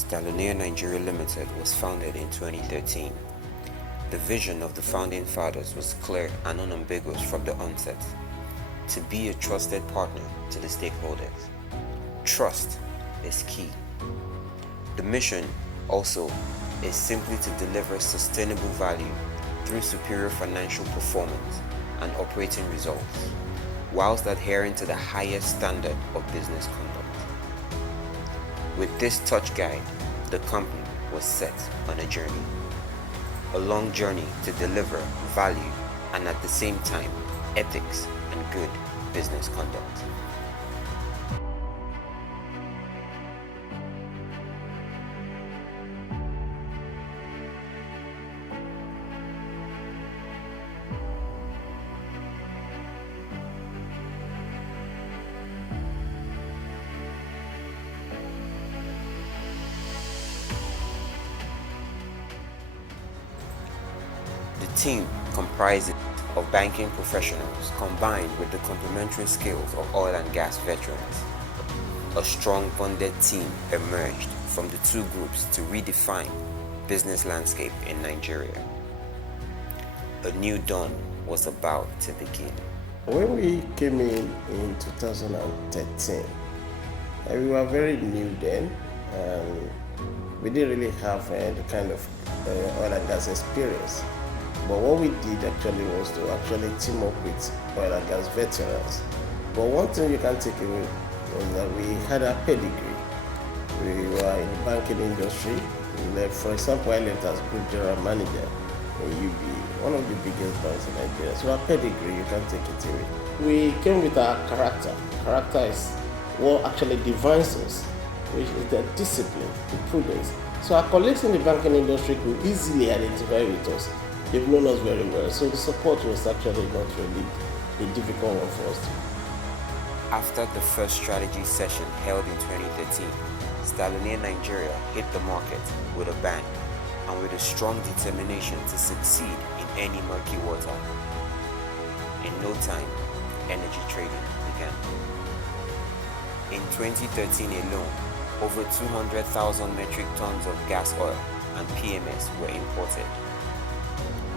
Stalonia Nigeria Limited was founded in 2013. The vision of the founding fathers was clear and unambiguous from the onset: to be a trusted partner to the stakeholders. Trust is key. The mission also is simply to deliver sustainable value through superior financial performance and operating results, whilst adhering to the highest standard of business conduct. With this touch guide, the company was set on a journey. A long journey to deliver value and at the same time ethics and good business conduct. The team comprises of banking professionals combined with the complementary skills of oil and gas veterans. A strong bonded team emerged from the two groups to redefine business landscape in Nigeria. A new dawn was about to begin. When we came in 2013, we were very new then, and we didn't really have the kind of oil and gas experience. But what we did actually was to actually team up with oil and gas veterans. But one thing you can take away was that we had a pedigree. We were in the banking industry. We left, for example, I left as group general manager in UB, one of the biggest banks in Nigeria. So our pedigree, you can take it away. We came with our character. Character is what actually defines us, which is the discipline, the prudence. So our colleagues in the banking industry could easily identify with us. They've known us very well, so the support was actually not really a difficult one for us to. After the first strategy session held in 2013, Stalonia Nigeria hit the market with a bang and with a strong determination to succeed in any murky water. In no time, energy trading began. In 2013 alone, over 200,000 metric tons of gas oil and PMS were imported.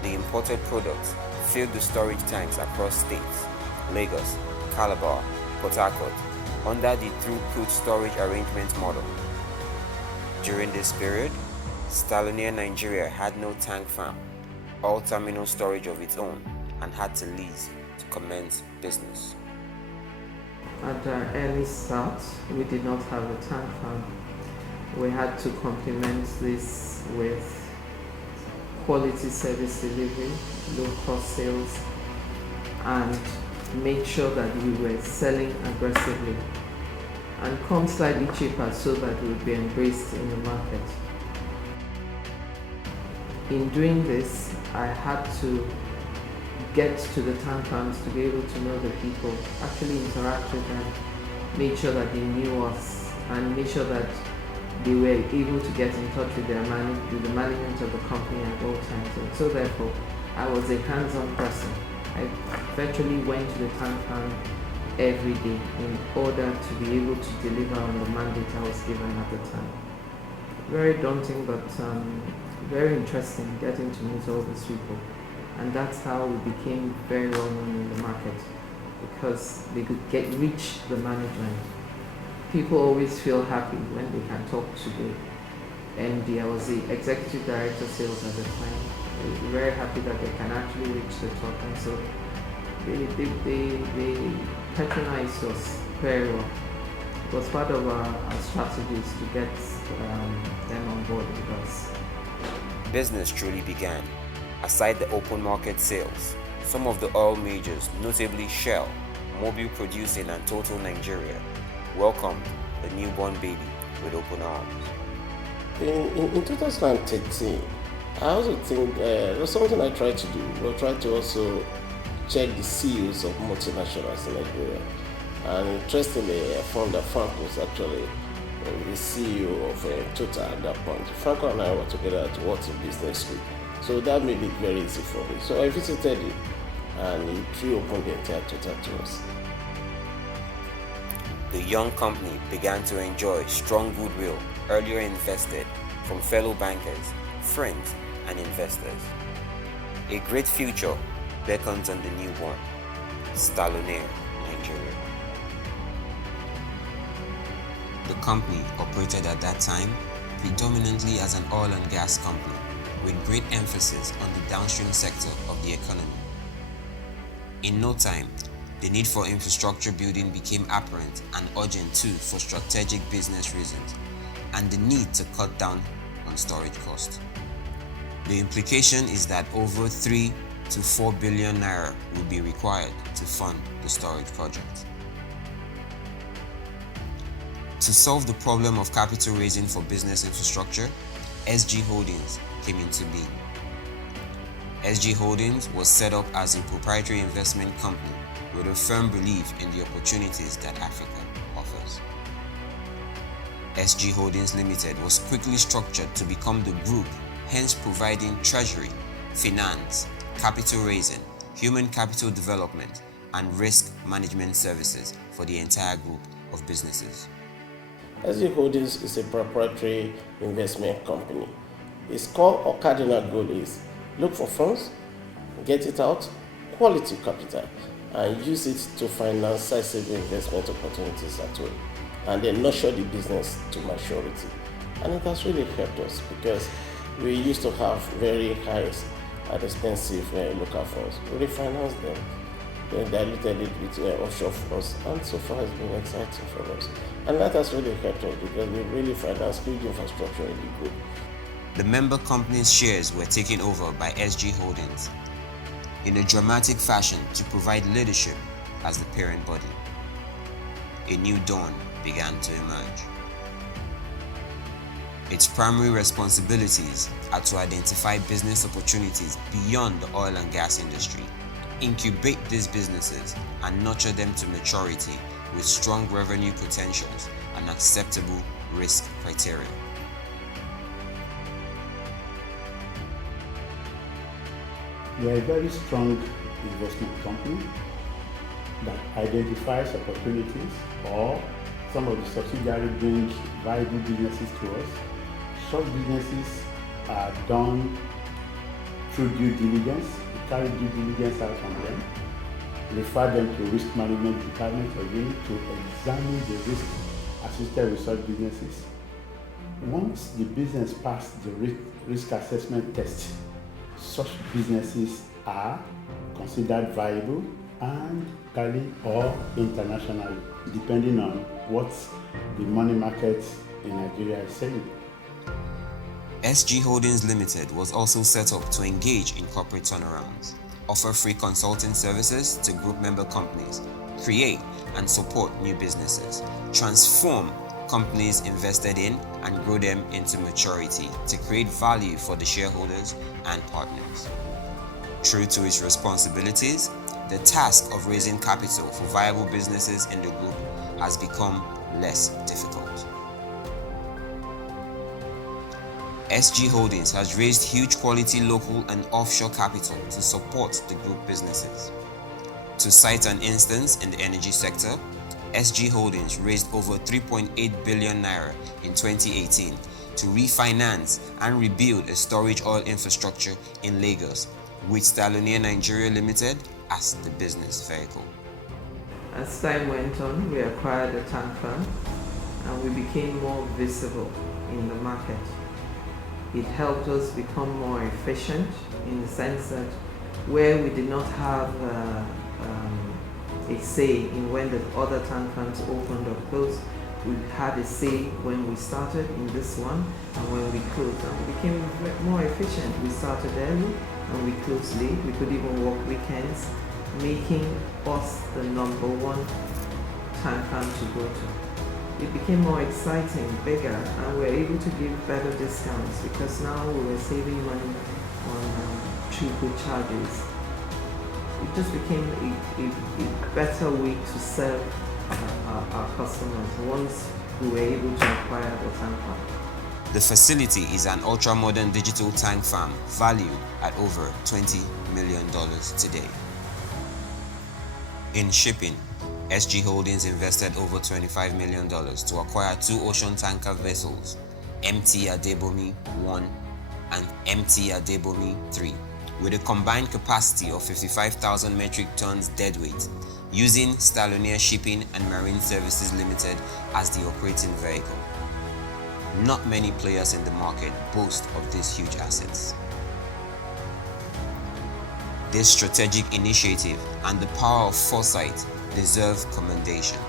The imported products filled the storage tanks across states: Lagos, Calabar, Port Harcourt, under the throughput storage arrangement model. During this period, Stalonia Nigeria had no tank farm or terminal storage of its own and had to lease to commence business. At our early start, we did not have a tank farm. We had to complement this with quality service delivery, low-cost sales, and make sure that we were selling aggressively and come slightly cheaper so that we would be embraced in the market. In doing this, I had to get to the tank farms to be able to know the people, actually interact with them, make sure that they knew us, and make sure that they were able to get in touch with with the management of the company at all times. And so therefore, I was a hands-on person. I virtually went to the tank farm every day in order to be able to deliver on the mandate I was given at the time. Very daunting, but very interesting getting to meet all these people. And that's how we became very well known in the market, because they could reach the management. People always feel happy when they can talk to the MD. I was the executive director of sales at the time. They were very happy that they can actually reach the top, and so they patronized us very well. It was part of our strategies to get them on board with us. Business truly began. Aside the open market sales, some of the oil majors, notably Shell, Mobil Producing and Total Nigeria, welcomed the newborn baby with open arms. In 2013, I also think there's something I tried to do. We tried to also check the CEOs of multinationals in Nigeria. And interestingly, I found that Frank was actually the CEO of Total at that point. Franco and I were together at Wharton Business School. So that made it very easy for me. So I visited him and he reopened the entire Total to us. The young company began to enjoy strong goodwill earlier invested from fellow bankers, friends, and investors. A great future beckons on the newborn, Stalonair, Nigeria. The company operated at that time predominantly as an oil and gas company, with great emphasis on the downstream sector of the economy. In no time, the need for infrastructure building became apparent and urgent too for strategic business reasons, and the need to cut down on storage costs. The implication is that over 3 to 4 billion naira will be required to fund the storage project. To solve the problem of capital raising for business infrastructure, SG Holdings came into being. SG Holdings was set up as a proprietary investment company with a firm belief in the opportunities that Africa offers. SG Holdings Limited was quickly structured to become the group, hence providing treasury, finance, capital raising, human capital development, and risk management services for the entire group of businesses. SG Holdings is a proprietary investment company. Its core or cardinal goal is look for funds, get it out, quality capital, and use it to finance sizable investment opportunities at all, and then nurture the business to maturity. And it has really helped us because we used to have very high and expensive local funds. We refinanced them, then diluted it with offshore funds, and so far it's been exciting for us. And that has really helped us because we really financed huge infrastructure in the group. The member company's shares were taken over by SG Holdings in a dramatic fashion to provide leadership as the parent body. A new dawn began to emerge. Its primary responsibilities are to identify business opportunities beyond the oil and gas industry, incubate these businesses, and nurture them to maturity with strong revenue potentials and acceptable risk criteria. We are a very strong investment company that identifies opportunities, or some of the subsidiaries bring viable businesses to us. Such businesses are done through due diligence. We carry due diligence out on them, refer them to risk management department again to examine the risk associated with such businesses. Once the business passes the risk assessment test, such businesses are considered viable and locally or internationally, depending on what the money market in Nigeria is saying. SG Holdings Limited was also set up to engage in corporate turnarounds, offer free consulting services to group member companies, create and support new businesses, transform companies invested in and grow them into maturity to create value for the shareholders and partners. True to its responsibilities, the task of raising capital for viable businesses in the group has become less difficult. SG Holdings has raised huge quality local and offshore capital to support the group businesses. To cite an instance in the energy sector, SG Holdings raised over 3.8 billion naira in 2018 to refinance and rebuild a storage oil infrastructure in Lagos, with Stalonair Nigeria Limited as the business vehicle. As time went on, we acquired a tank farm and we became more visible in the market. It helped us become more efficient in the sense that where we did not have a say in when the other tank farms opened or closed, we had a say when we started in this one and when we closed, and we became more efficient. We started early and we closed late. We could even work weekends, making us the number one tank farm to go to. It became more exciting, bigger, and we were able to give better discounts because now we were saving money on throughput charges. It just became a better way to serve our customers once we were able to acquire the tank farm. The facility is an ultra-modern digital tank farm valued at over $20 million today. In shipping, SG Holdings invested over $25 million to acquire 2 ocean tanker vessels, MT Adebomi 1 and MT Adebomi 3, with a combined capacity of 55,000 metric tons deadweight, using Stalonia Shipping and Marine Services Limited as the operating vehicle. Not many players in the market boast of these huge assets. This strategic initiative and the power of foresight deserve commendation.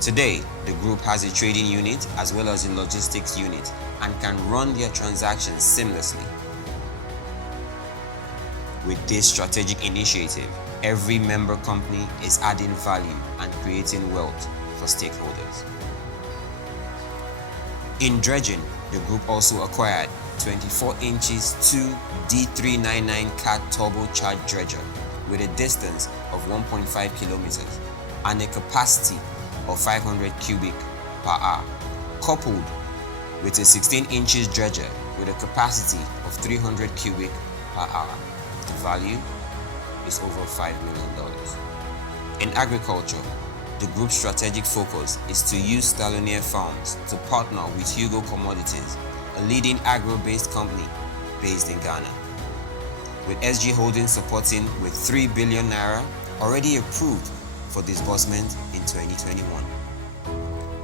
Today, the group has a trading unit as well as a logistics unit and can run their transactions seamlessly. With this strategic initiative, every member company is adding value and creating wealth for stakeholders. In dredging, the group also acquired 24 inches 2 D399 cat turbocharged dredger with a distance of 1.5 kilometers and a capacity of 500 cubic per hour, coupled with a 16 inches dredger with a capacity of 300 cubic per hour. The value is over $5 million. In agriculture, the group's strategic focus is to use Stalonia Farms to partner with Hugo Commodities, a leading agro-based company based in Ghana, with SG Holdings supporting with 3 billion naira already approved for disbursement in 2021.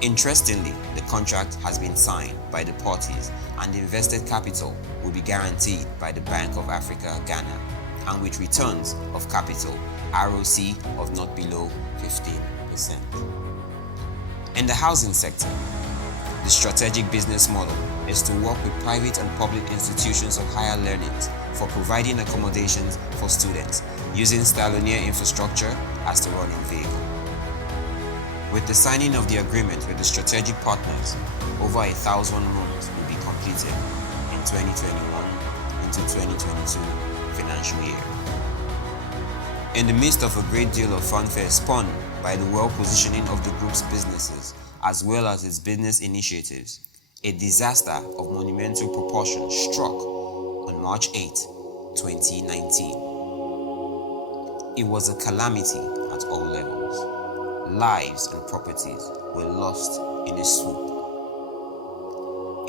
Interestingly, the contract has been signed by the parties and the invested capital will be guaranteed by the Bank of Africa, Ghana, and with returns of capital, ROC of not below 15%. In the housing sector, the strategic business model is to work with private and public institutions of higher learning for providing accommodations for students, using Stalonia infrastructure as the running vehicle. With the signing of the agreement with the strategic partners, over 1,000 rooms will be completed in 2021 into 2022 financial year. In the midst of a great deal of fanfare spun by the well-positioning of the group's businesses as well as its business initiatives, a disaster of monumental proportions struck on March 8, 2019. It was a calamity at all levels. Lives and properties were lost in a swoop.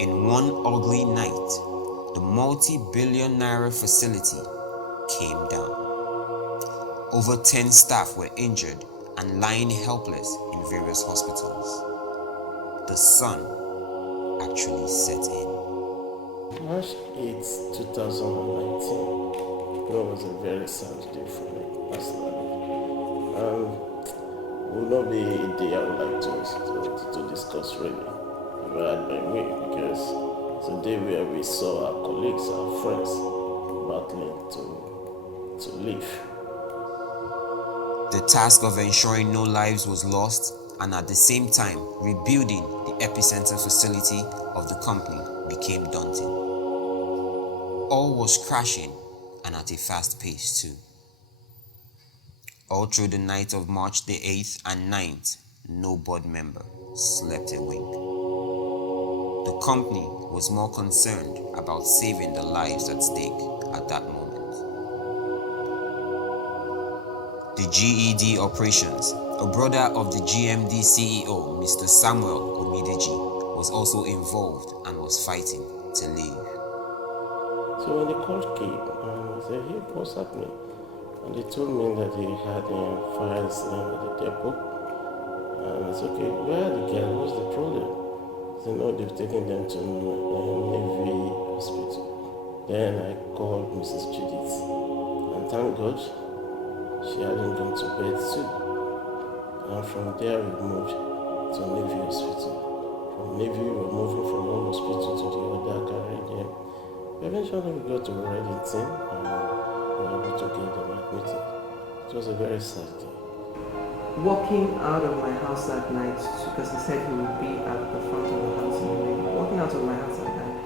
In one ugly night, the multi-billion naira facility came down. Over 10 staff were injured and lying helpless in various hospitals. The sun actually set in. March 8th, 2019, that was a very sad day for me personally. Would not be a day I would like to discuss really about my way, because it's a day where we saw our colleagues, our friends battling to live. The task of ensuring no lives was lost and at the same time rebuilding the epicenter facility of the company became daunting. All was crashing and at a fast pace too. All through the night of March the 8th and 9th, no board member slept a wink. The company was more concerned about saving the lives at stake at that moment. The GED operations, a brother of the GMD CEO, Mr. Samuel Omideji, was also involved and was fighting to leave. So when the call came, I said, hey, what's happening? And they told me that they had fires at the depot. And I said, okay, where are the guys? What's the problem? They said, no, they've taken them to Navy Hospital. Then I called Mrs. Judith. And thank God, she hadn't gone to bed too. And from there we moved to Navy Hospital. From Navy we were moving from one hospital to the other, carrying them. Eventually we got to Reddington and we were able to get them admitted. It was a very sad day. Walking out of my house that night, because he said he would be at the front of the house anyway. Walking out of my house that night,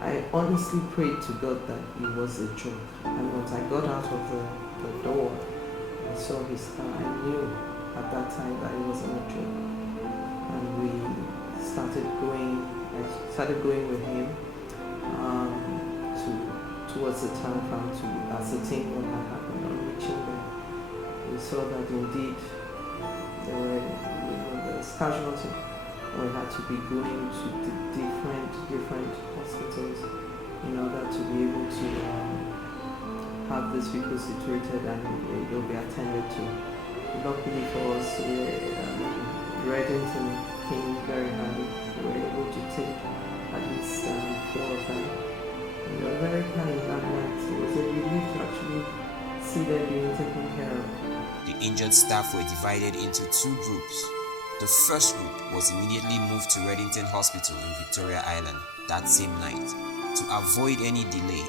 I honestly prayed to God that it was a joke. And once I got out of the door, I saw his car. I knew at that time that it wasn't a joke. And we started going. I started going with him towards the town farm to ascertain what had happened. On reaching there, we saw that indeed there were, there was casualty. We had to be going to the different hospitals in order to be able to have these people situated and they'll be attended to. Luckily for us, Reddington came very handy. We were able to take at least 4 of them. And they were very kind that night. It was a relief to actually see them being taken care of. The injured staff were divided into 2 groups. The first group was immediately moved to Reddington Hospital in Victoria Island that same night to avoid any delay,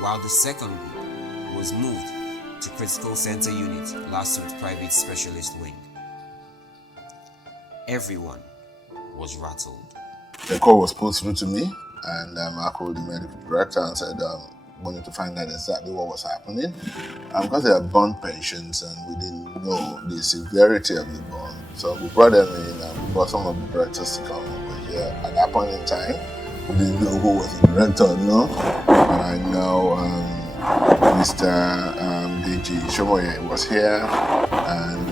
while the second group was moved to Critical Center Unit, Lawsuit Private Specialist Wing. Everyone was rattled. The call was put through to me, and I called the medical director and said, wanted to find out exactly what was happening. Because they are burn patients and we didn't know the severity of the burn. So we brought them in and we brought some of the directors to come over here. At that point in time, we didn't know who was the director or no. But I know Mr. D.G. Shomoye was here and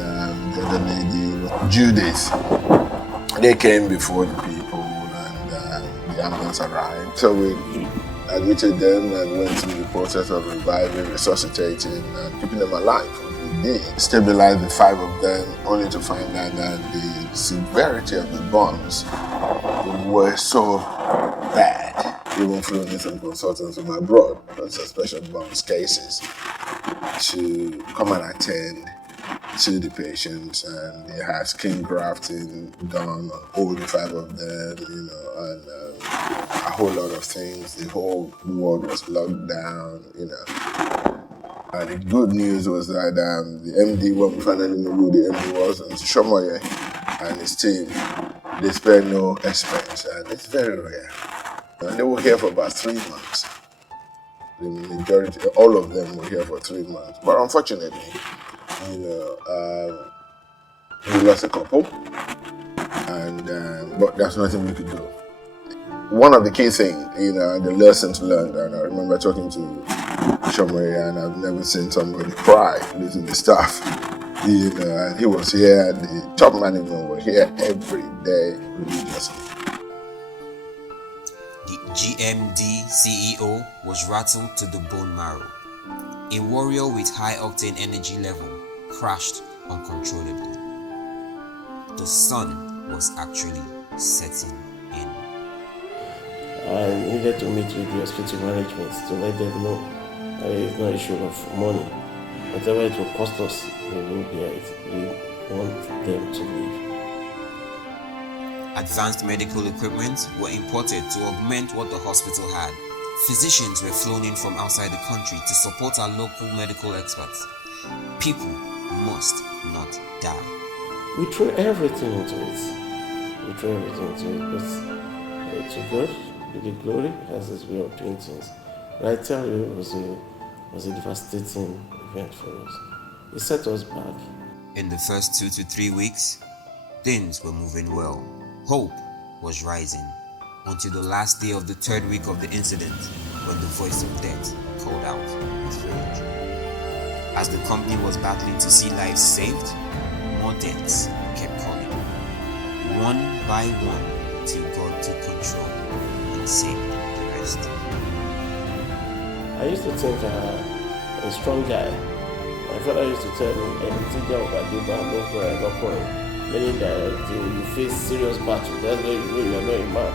the other lady, Judith. They came before the people and the ambulance arrived. So we admitted them and went through the process of reviving, resuscitating, and keeping them alive. We did. Stabilized the 5 of them, only to find out that the severity of the burns were so bad. Even flew in some consultants from abroad on special burns cases to come and attend to the patients, and they had skin grafting done on all the 5 of them, and a whole lot of things. The whole world was locked down, And the good news was that the MD, when we finally knew who the MD was, and Shomoye and his team, they spared no expense, and it's very rare. And they were here for about 3 months. The majority, all of them were here for 3 months. But unfortunately, we lost a couple, and but there's nothing we could do. One of the key things, the lessons learned, and I remember talking to Shomoye, and I've never seen somebody cry losing the staff. And he was here, the top management were here every day religiously. The GMD CEO was rattled to the bone marrow. A warrior with high octane energy level crashed uncontrollably. The sun was actually setting in. I needed to meet with the hospital management to let them know that it's no issue of money. Whatever it will cost us, we will bear it. We want them to leave. Advanced medical equipment were imported to augment what the hospital had. Physicians were flown in from outside the country to support our local medical experts. People must not die. We threw everything into it. But to God be the glory, as His way of doing things. And I tell you, it was a devastating event for us. It set us back. In the first 2 to 3 weeks, things were moving well. Hope was rising until the last day of the 3rd week of the incident, when the voice of death called out with rage. As the company was battling to see lives saved, more deaths kept calling, one by one, till God took control and saved the rest. I used to think a strong guy. My father used to tell me, meaning that you face serious battle. That's where you know you are not a man.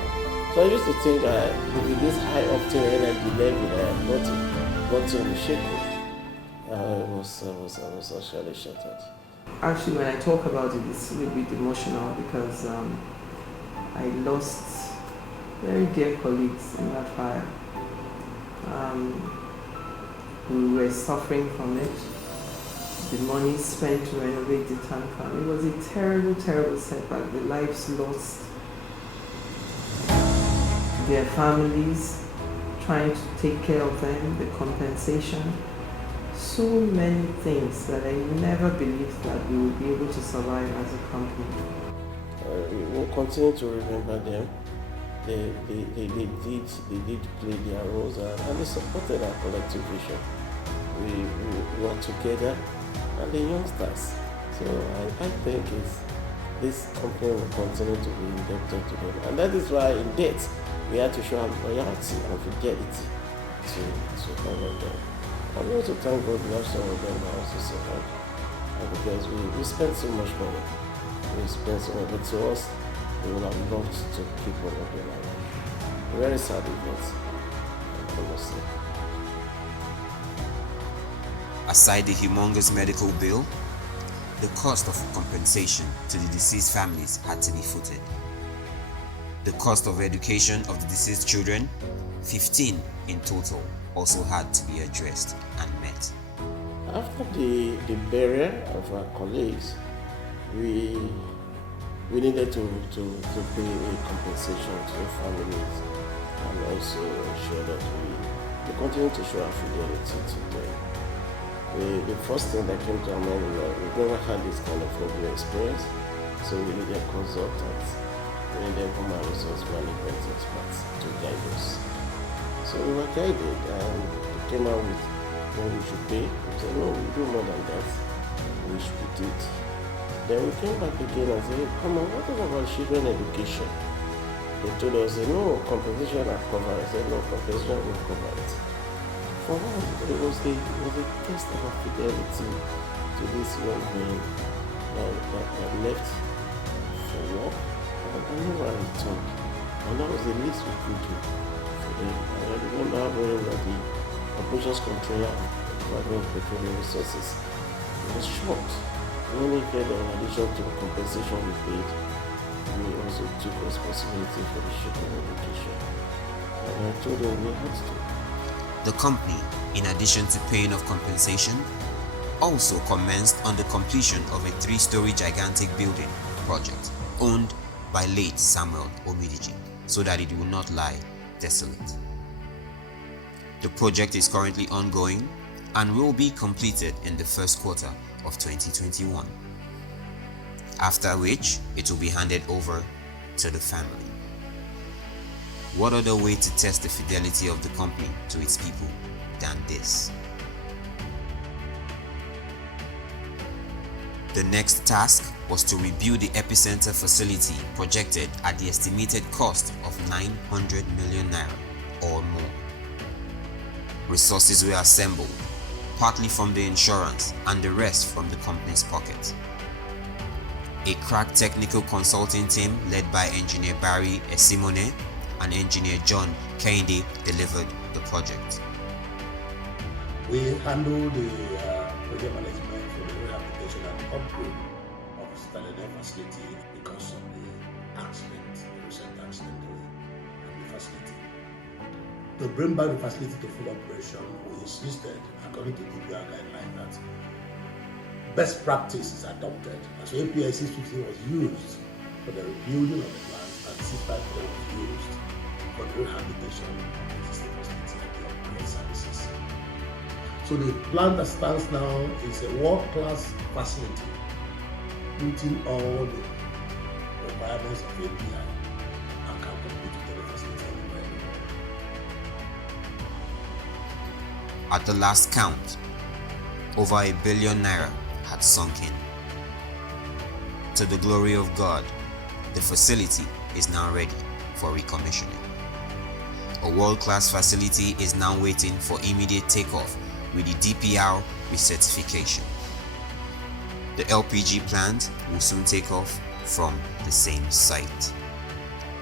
So I used to think with this high octane energy level, nothing will shake me. I was actually shattered. Actually, when I talk about it, it's a little bit emotional because I lost very dear colleagues in that fire. We were suffering from it. The money spent to renovate the tank farm. It was a terrible, terrible setback. The lives lost, their families, trying to take care of them, the compensation. So many things that I never believed that we would be able to survive as a company. We will continue to remember them. They did play their roles and they supported our collective vision. We were together, and the youngsters So I think this company will continue to be indebted to them. And that is why in debt, we had to show our loyalty and fidelity to all of them. And also thank God we have some of them that also survived. Because we spent so much money. We spent so much, but to us, we would have loved to keep all of them alive. A very sad event, honestly. Aside the humongous medical bill, the cost of compensation to the deceased families had to be footed. The cost of education of the deceased children, 15 in total, also had to be addressed and met. After the burial of our colleagues, we needed to pay a compensation to the families and also ensure that we continue to show our fidelity to them. The first thing that came to our mind was that we've never had this kind of regular experience, so we needed consultants, we needed human resource management experts to guide us. So we were guided and we came out with what we should pay. We said, no, we do more than that, which we did. Then we came back again and said, come on, what about children education? They told us, no, compensation are covered. I said, no, compensation will cover it. For us, it was a test of our fidelity to this young man that left for work and never returned. And that was the least we could do for them. And I remember very well the operations controller of the Department of Petroleum Resources was shocked when he heard that in addition to the compensation we paid, we also took responsibility for the children education. And I told him we had to. The company, in addition to paying off compensation, also commenced on the completion of a 3-story gigantic building project owned by late Samuel Omidiji, so that it will not lie desolate. The project is currently ongoing and will be completed in the first quarter of 2021, after which it will be handed over to the family. What other way to test the fidelity of the company to its people than this? The next task was to rebuild the epicenter facility projected at the estimated cost of 900 million naira or more. Resources were assembled, partly from the insurance and the rest from the company's pocket. A crack technical consulting team led by engineer Barry Esimone and engineer John Kende delivered the project. We handle the project management for the rehabilitation and upgrade of Stalinite facility because of the accident, the recent accident in the facility. To bring back the facility to full operation, we insisted, according to DPR guidelines, that best practice is adopted. And so API 650 was used for the rebuilding of the plant and C5 was used for the rehabilitation of the existing facility and the upgrade services. So the plant that stands now is a world-class facility, meeting all the requirements of API and can compete with the facility anywhere in the world. At the last count, over 1 billion naira had sunk in. To the glory of God, the facility is now ready for recommissioning. A world-class facility is now waiting for immediate takeoff with the DPR recertification. The LPG plant will soon take off from the same site.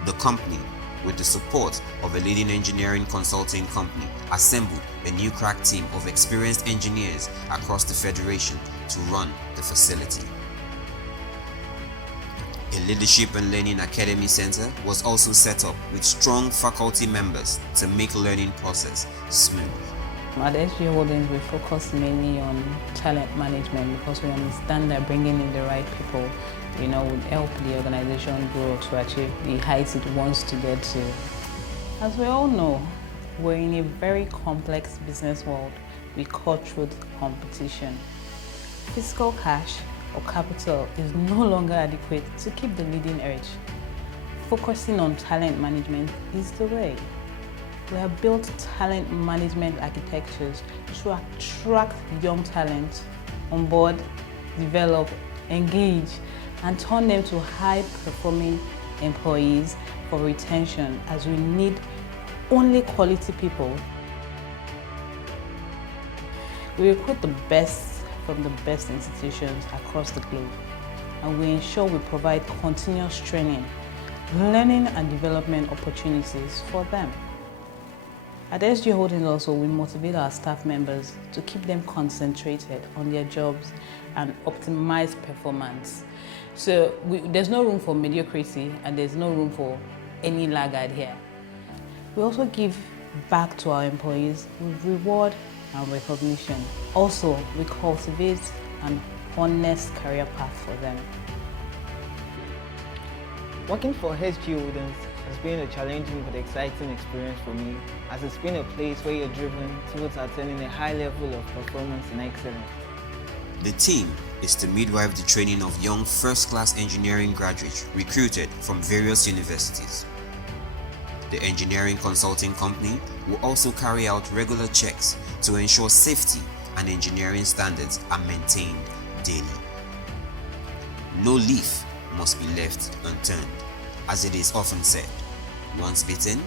The company, with the support of a leading engineering consulting company, assembled a new crack team of experienced engineers across the Federation to run the facility. A leadership and learning academy center was also set up with strong faculty members to make learning process smooth. At SG Holdings, we focus mainly on talent management because we understand that bringing in the right people, would help the organization grow to achieve the heights it wants to get to. As we all know, we're in a very complex business world with cutthroat competition. Physical cash or capital is no longer adequate to keep the leading edge. Focusing on talent management is the way. We have built talent management architectures to attract young talent on board, develop, engage, and turn them to high-performing employees for retention, as we need only quality people. We recruit the best from the best institutions across the globe, and we ensure we provide continuous training, learning and development opportunities for them. At SG Holdings also, we motivate our staff members to keep them concentrated on their jobs and optimize performance. So there's no room for mediocrity and there's no room for any laggard here. We also give back to our employees with reward and recognition. Also, we cultivate an honest career path for them. Working for SG Holdings has been a challenging but exciting experience for me, as it's been a place where you're driven towards attaining a high level of performance and excellence. The team is to midwife the training of young first-class engineering graduates recruited from various universities. The engineering consulting company will also carry out regular checks to ensure safety and engineering standards are maintained daily. No leaf must be left unturned, as it is often said, once bitten,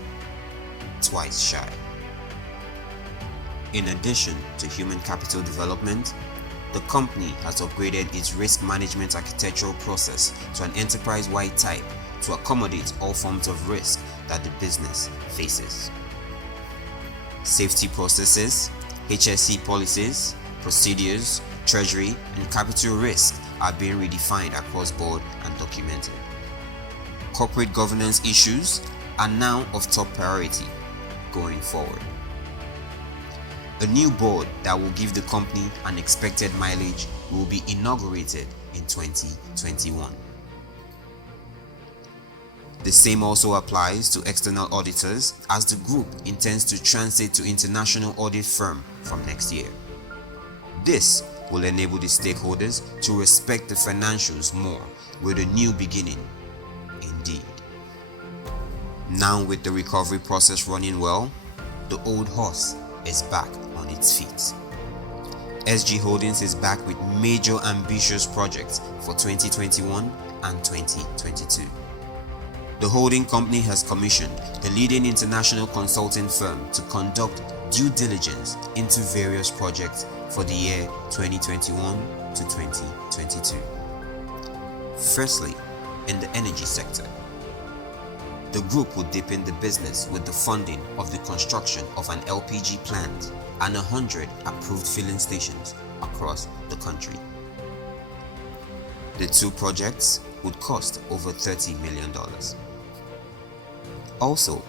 twice shy. In addition to human capital development, the company has upgraded its risk management architectural process to an enterprise-wide type to accommodate all forms of risk that the business faces. Safety processes, HSE policies, procedures, treasury, and capital risk are being redefined across board and documented. Corporate governance issues are now of top priority going forward. A new board that will give the company an expected mileage will be inaugurated in 2021. The same also applies to external auditors, as the group intends to transit to international audit firm from next year. This will enable the stakeholders to respect the financials more, with a new beginning indeed. Now, with the recovery process running well, the old horse is back on its feet. SG Holdings is back with major ambitious projects for 2021 and 2022. The holding company has commissioned the leading international consulting firm to conduct due diligence into various projects for the year 2021 to 2022. Firstly, in the energy sector, the group will deepen the business with the funding of the construction of an LPG plant and 100 approved filling stations across the country. The two projects would cost over $30 million. Also,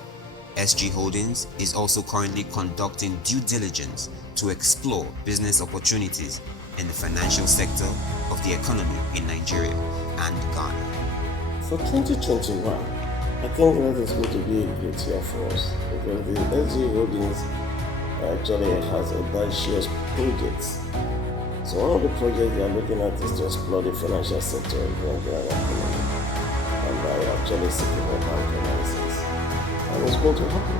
SG Holdings is also currently conducting due diligence to explore business opportunities in the financial sector of the economy in Nigeria and Ghana. For 2021, I think that is going to be a great year for us, because the SG Holdings actually has audacious projects. So one of the projects they are looking at is to explore the financial sector of the Nigerian economy, and by actually seeking a bank license. And it's going to happen.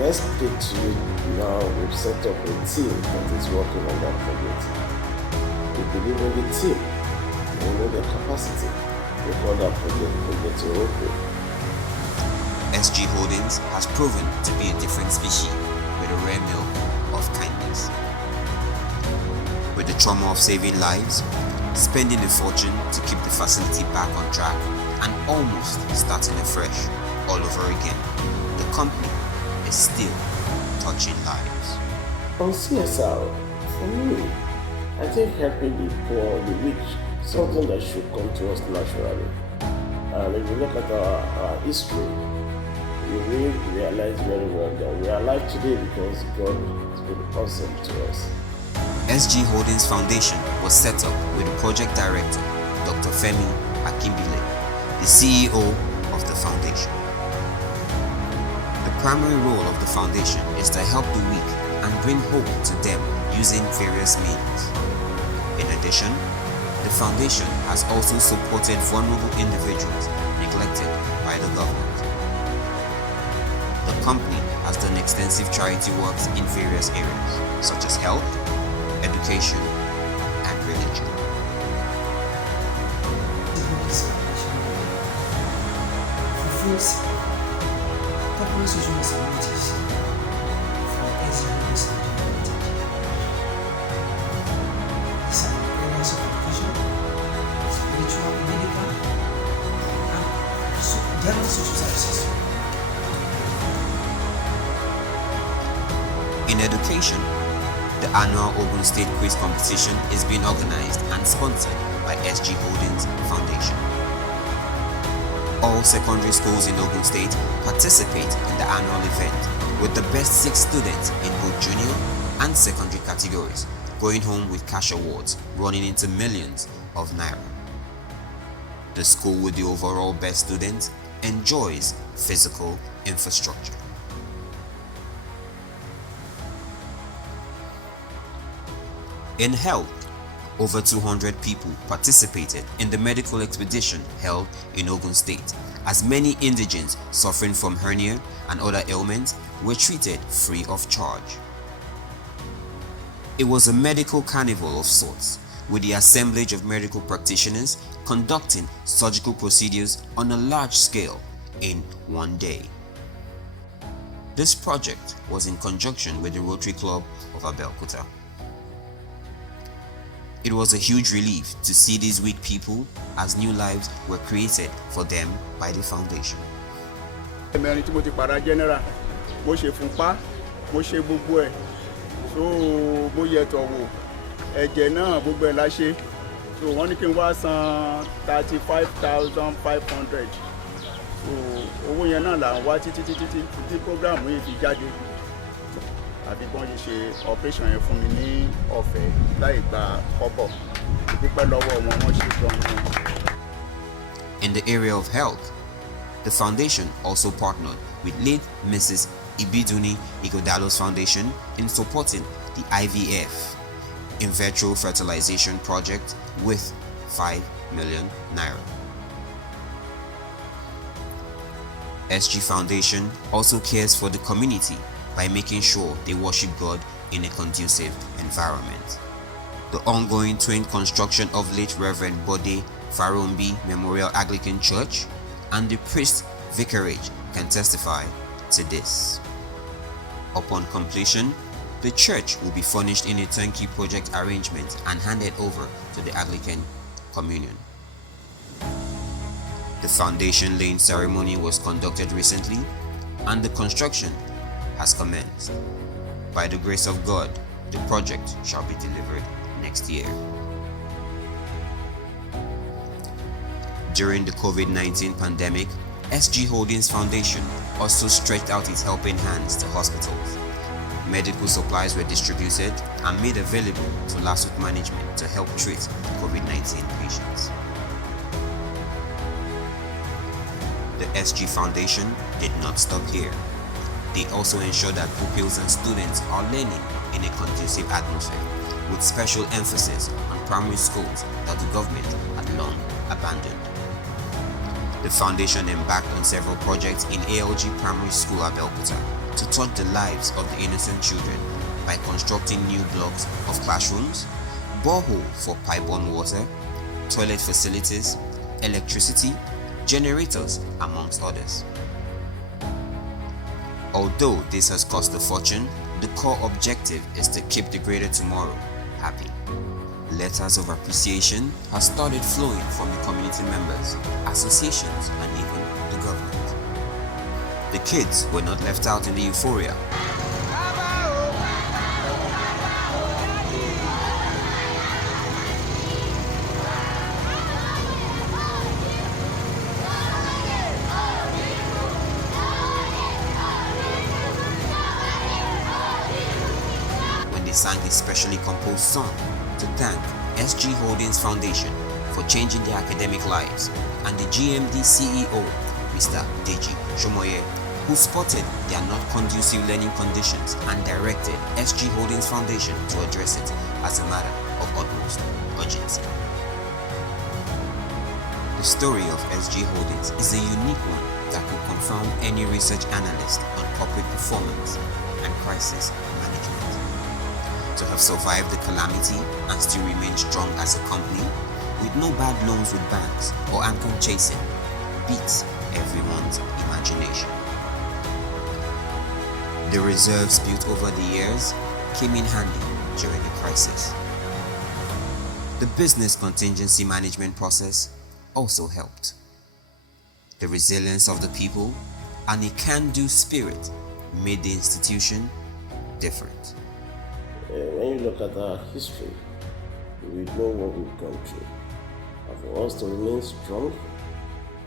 As I speak to you now, we've set up a team that is working on that project. We believe in the team, we know the capacity. We call that project to open. SG Holdings has proven to be a different species with a rare milk of kindness. With the trauma of saving lives, spending a fortune to keep the facility back on track, and almost starting afresh all over again, the company is still touching lives. On CSR, for me, I think helping the poor, the rich, something that should come to us naturally. And if you look at our history, we really realize very well that we are alive today because God has been awesome to us. SG Holdings Foundation was set up with the project director, Dr. Femi Akimbile, the CEO of the foundation. The primary role of the foundation is to help the weak and bring hope to them using various means. In addition, the foundation has also supported vulnerable individuals neglected by the government. The company has done extensive charity works in various areas, such as health, education, and religion. first corporate social responsibilities for SG Holdings Nigeria Limited. These are the areas of education, spiritual, medical, and general social services. In education, the annual Ogun State Quiz Competition is being organized and sponsored by SG Holdings Foundation. All secondary schools in Ogun State participate in the annual event, with the best 6 students in both junior and secondary categories going home with cash awards running into millions of naira. The school with the overall best students enjoys physical infrastructure. In health, over 200 people participated in the medical expedition held in Ogun State, as many indigents suffering from hernia and other ailments were treated free of charge. It was a medical carnival of sorts, with the assemblage of medical practitioners conducting surgical procedures on a large scale in one day. This project was in conjunction with the Rotary Club of Abeokuta. It was a huge relief to see these weak people, as new lives were created for them by the foundation. Mẹ́rin tí mo ti para general, mo ṣe fúnpá, mo ṣe gbogbo ẹ̀, so mo yẹ tọ̀wò, ẹ̀jẹ̀ náà gbogbo ẹ̀ la ṣe, so wọ́n ní kí n wá san 35,500, so owó yẹn náà là ń wá títí program yìí fi jáde. Àbí wọ́n ṣe operation yẹn fún mi ní ọ̀fẹ́ láì gba kọ́bọ̀. Dúpẹ́ lọ́wọ́ wọn, wọ́n ṣe gan-an. In the area of health, the foundation also partnered with late Mrs. Ibiduni Igodalo's foundation in supporting the IVF in vitro fertilization project with 5 million naira. SG Foundation also cares for the community by making sure they worship God in a conducive environment. The ongoing twin construction of late Reverend Bode Farombi Memorial Anglican Church and the Priest Vicarage can testify to this. Upon completion, the church will be furnished in a turnkey project arrangement and handed over to the Anglican Communion. The foundation laying ceremony was conducted recently, and the construction has commenced. By the grace of God, the project shall be delivered next year. During the COVID-19 pandemic, SG Holdings Foundation also stretched out its helping hands to hospitals. Medical supplies were distributed and made available to LASUT management to help treat COVID-19 patients. The SG Foundation did not stop here. They also ensure that pupils and students are learning in a conducive atmosphere, with special emphasis on primary schools that the government had long abandoned. The foundation embarked on several projects in ALG Primary School Abeokuta to touch the lives of the innocent children by constructing new blocks of classrooms, borehole for pipe-borne water, toilet facilities, electricity, generators, amongst others. Although this has cost a fortune, the core objective is to keep the greater tomorrow happy. Letters of appreciation have started flowing from the community members, associations, and even the government. The kids were not left out in the euphoria. Sang a specially composed song to thank SG Holdings Foundation for changing their academic lives, and the GMD CEO, Mr. Deji Shomoye, who spotted their not conducive learning conditions and directed SG Holdings Foundation to address it as a matter of utmost urgency. The story of SG Holdings is a unique one that could confound any research analyst on corporate performance and crisis management. To have survived the calamity and still remain strong as a company, with no bad loans with banks or income chasing, beats everyone's imagination. The reserves built over the years came in handy during the crisis. The business contingency management process also helped. The resilience of the people and a can-do spirit made the institution different. When you look at our history, we know what we've gone through. And for us to remain strong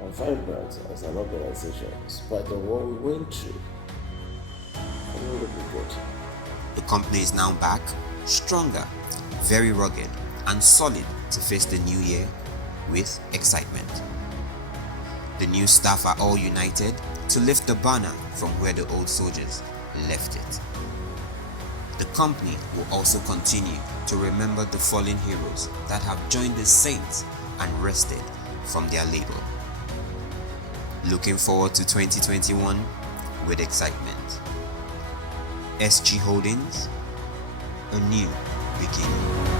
and vibrant as an organization, in spite of what we went through, it will be good. The company is now back, stronger, very rugged, and solid to face the new year with excitement. The new staff are all united to lift the banner from where the old soldiers left it. The company will also continue to remember the fallen heroes that have joined the saints and rested from their labor. Looking forward to 2021 with excitement. SG Holdings, a new beginning.